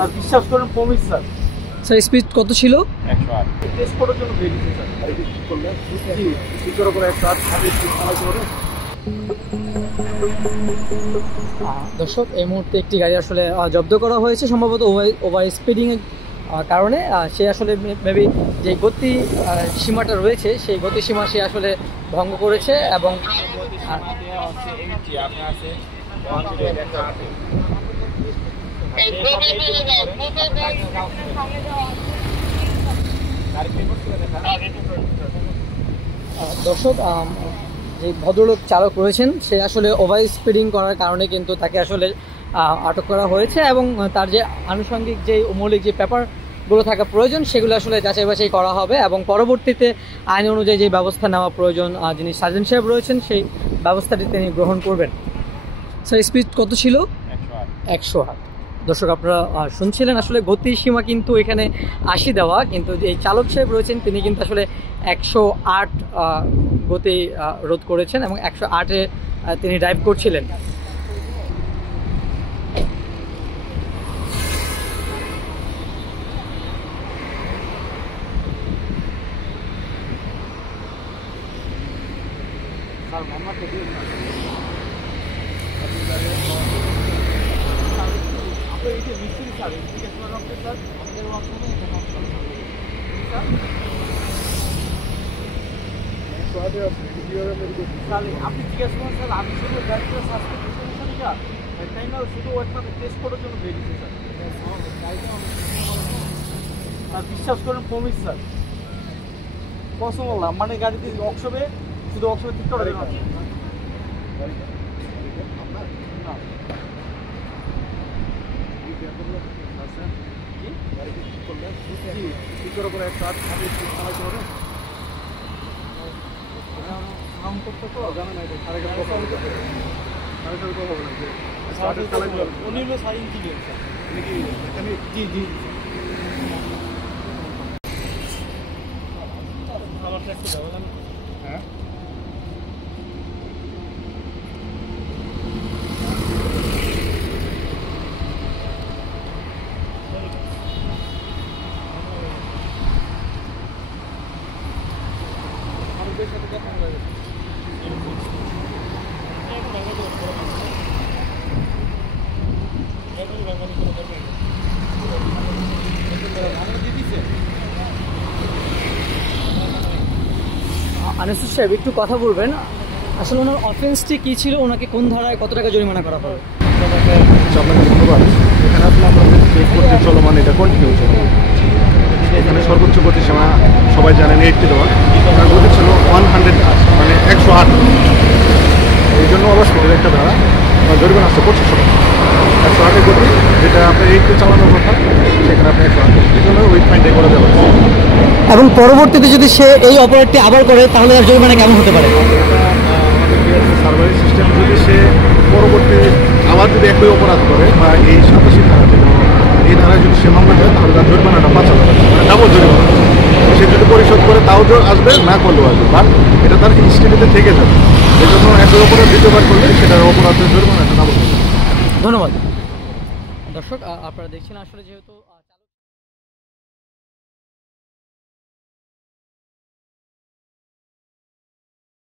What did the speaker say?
আর বিশ্বাস করেন promise sir. Sir speed কত ছিল? 108। টেস্ট করার জন্য বেরিয়েছে স্যার। কি করলেন? জি, স্পিকার উপরে 108 হাতে স্পিড চালাতে পারে। দর্শক, এই মুহূর্তে একটি গাড়ি আসলে জব্দ করা হয়েছে সম্ভবত ওভার স্পিডিংয়ের কারণে। সে আসলে মেবি যে গতি সীমাটা রয়েছে সেই গতি সীমা সে আসলে ভঙ্গ করেছে এবং দর্শক, যে ভদ্রলোক চালক রয়েছেন সে আসলে ওভার স্পিডিং করার কারণে কিন্তু তাকে আসলে আটক করা হয়েছে এবং তার যে আনুষঙ্গিক যে মৌলিক যে পেপারগুলো থাকা প্রয়োজন সেগুলো আসলে যাচাই বাছাই করা হবে এবং পরবর্তীতে আইন অনুযায়ী যে ব্যবস্থা নেওয়া প্রয়োজন যিনি সার্জেন্ট সাহেব রয়েছেন সেই ব্যবস্থাটি তিনি গ্রহণ করবেন। স্যার স্পিড কত ছিল? 108। দর্শক, আপনারা শুনছিলেন আসলে গতি সীমা কিন্তু এখানে 80 দেওয়া, কিন্তু এই চালক সাহেব রয়েছেন তিনি কিন্তু আসলে 108 গতি রোধ করেছেন এবং 108-এ তিনি ড্রাইভ করছিলেন। আপনি জিজ্ঞেস করেন স্যার, আমি শুধু গাড়িটা তাই না, শুধু একমাত্র টেস্ট করার জন্য বেরিয়েছে স্যার। আর বিশ্বাস করেন প্রমিস স্যার, কসম বললাম, মানে গাড়িতে ওয়ার্কশপে শুধু ওয়ার্কশপে ঠিক করার জন্য। স্পিকার উপরে 108 হাতে স্পিড চালাতে পারে। হ্যাঁ, আনিসুর সাহেব একটু কথা বলবেন, আসলে ওনার অফেন্সটি কী ছিল, ওনাকে কোন ধারায় কত টাকা জরিমানা করা হবে? আপনাকে ধন্যবাদ। এখানে আসলে আমাদের চেক করতে চলমান, এটা কন্টিনিউ চলমান। এখানে সর্বোচ্চ গতি সীমা সবাই জানেন 80 দেওয়া, তার গতি ছিল 108 মানে 108। এই জন্য আবার স্পিডের একটা ধারা জরিমানা আসছে 2500 টাকা। 108-এর গতি যেটা আপনার 80 চালানোর কথা সেখানে আপনি 108, এই জন্য ওই ফাইনটাই করা যাবে। এবং পরবর্তীতে যদি সে এই অপরাধটি আবার করে তাহলে তার জরিমানা কেমন হতে পারে? সার্ভারি সিস্টেম যদি সে পরবর্তী আবার যদি একই অপরাধ করে বা এই 87 ধারা এই ধারায় যদি সে মামলা দেয় তাহলে তার জরিমানাটা 5000 টাকা, মানে ডাবল জরিমানা। সে যদি পরিশোধ করে তাও আসবে, না করলেও আসবে, বাট এটা তার হিস্ট্রিতে থেকে যাবে। এই জন্য একই অপরাধ দ্বিতীয়বার করলে সেটার অপরাধের জরিমানাটা ডাবল। ধন্যবাদ। দর্শক, আপনারা দেখছেন আসলে যেহেতু